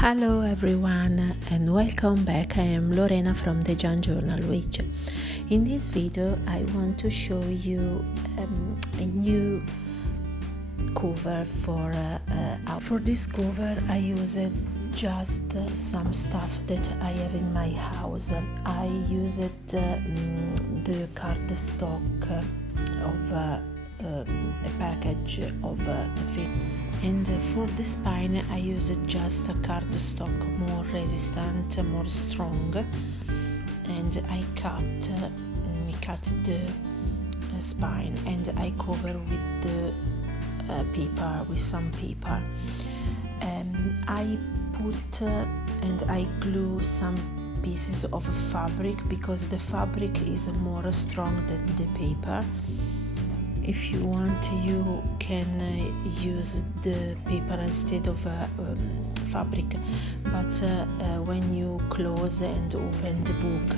Hello everyone and welcome back. I am Lorena from the JunkJournal page. In this video I want to show you a new cover for this cover. I used just some stuff that I have in my house. I used the cardstock of a package of a film. And for the spine I used just a cardstock more resistant, more strong, and I cut the spine and I cover with the paper, with some paper. I put and I glue some pieces of fabric because the fabric is more strong than the paper. If you want, you can use the paper instead of fabric, but when you close and open the book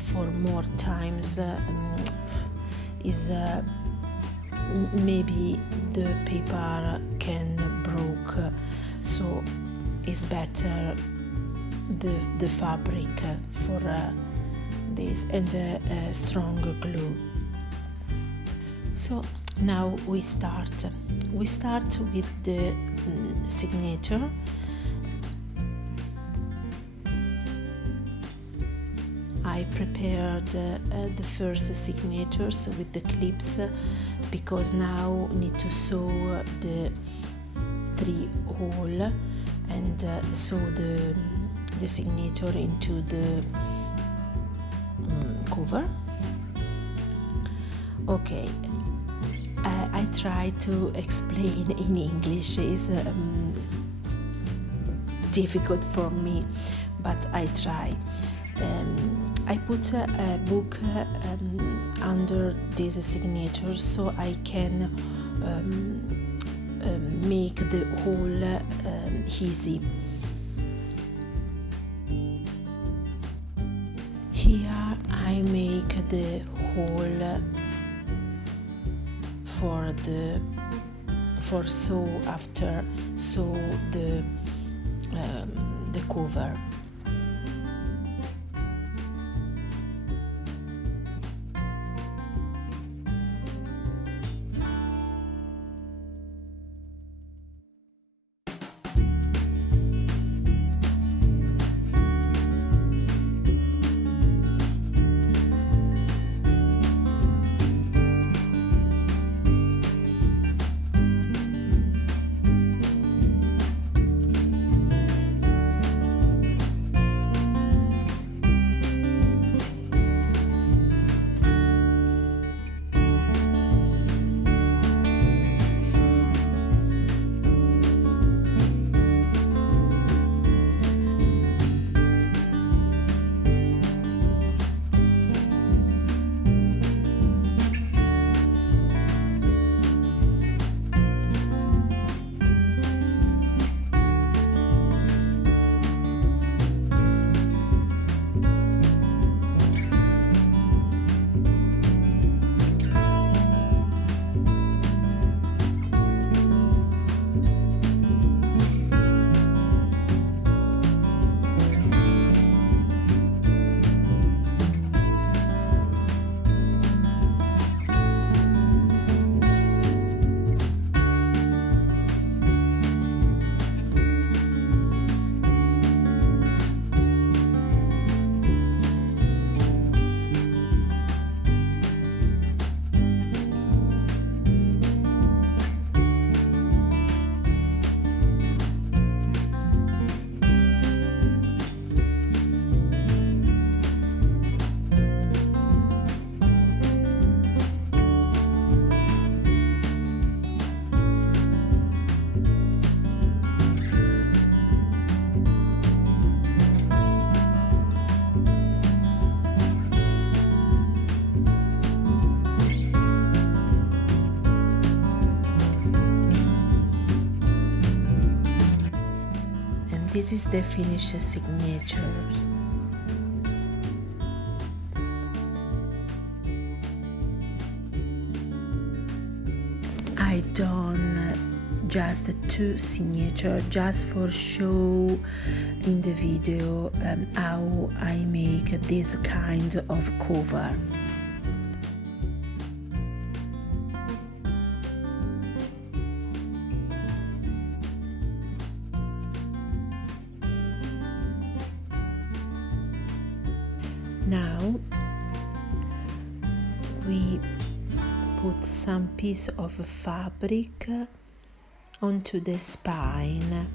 for more times, maybe the paper can broke, so it's better the fabric for this and strong glue. So now we start with the signature. I prepared the first signatures with the clips because now need to sew the 3 hole and sew the signature into the cover. Okay, I try to explain in English. It's difficult for me, but I try. I put a book under this signature so I can make the hole easy. Here I make the hole for sew after sew the cover. This is the finished signature. I done just 2 signatures, just for show in the video how I make this kind of cover. Now we put some piece of fabric onto the spine.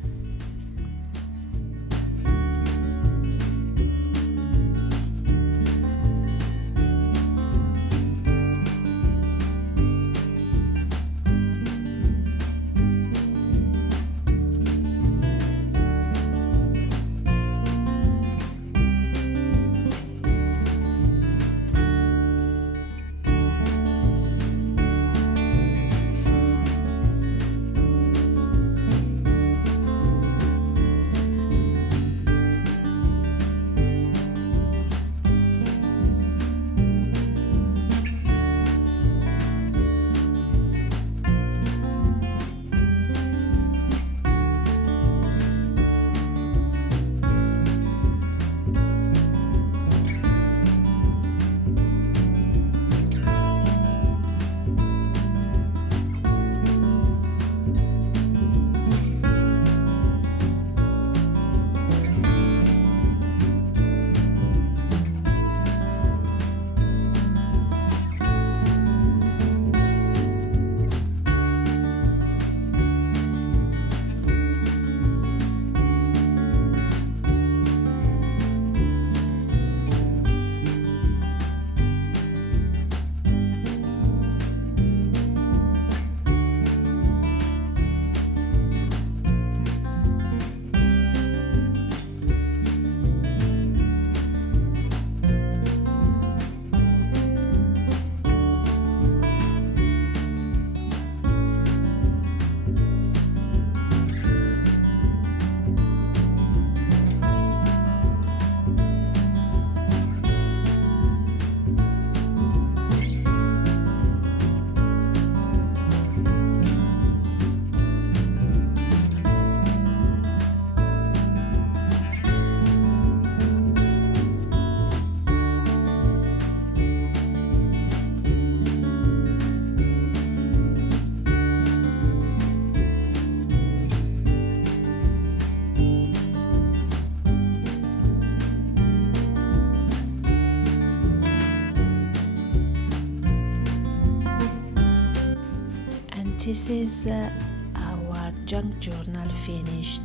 This is our junk journal finished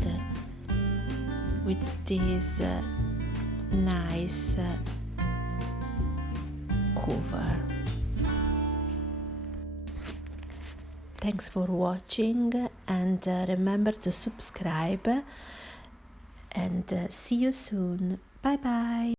with this nice cover. Thanks for watching, and remember to subscribe, and see you soon. Bye bye.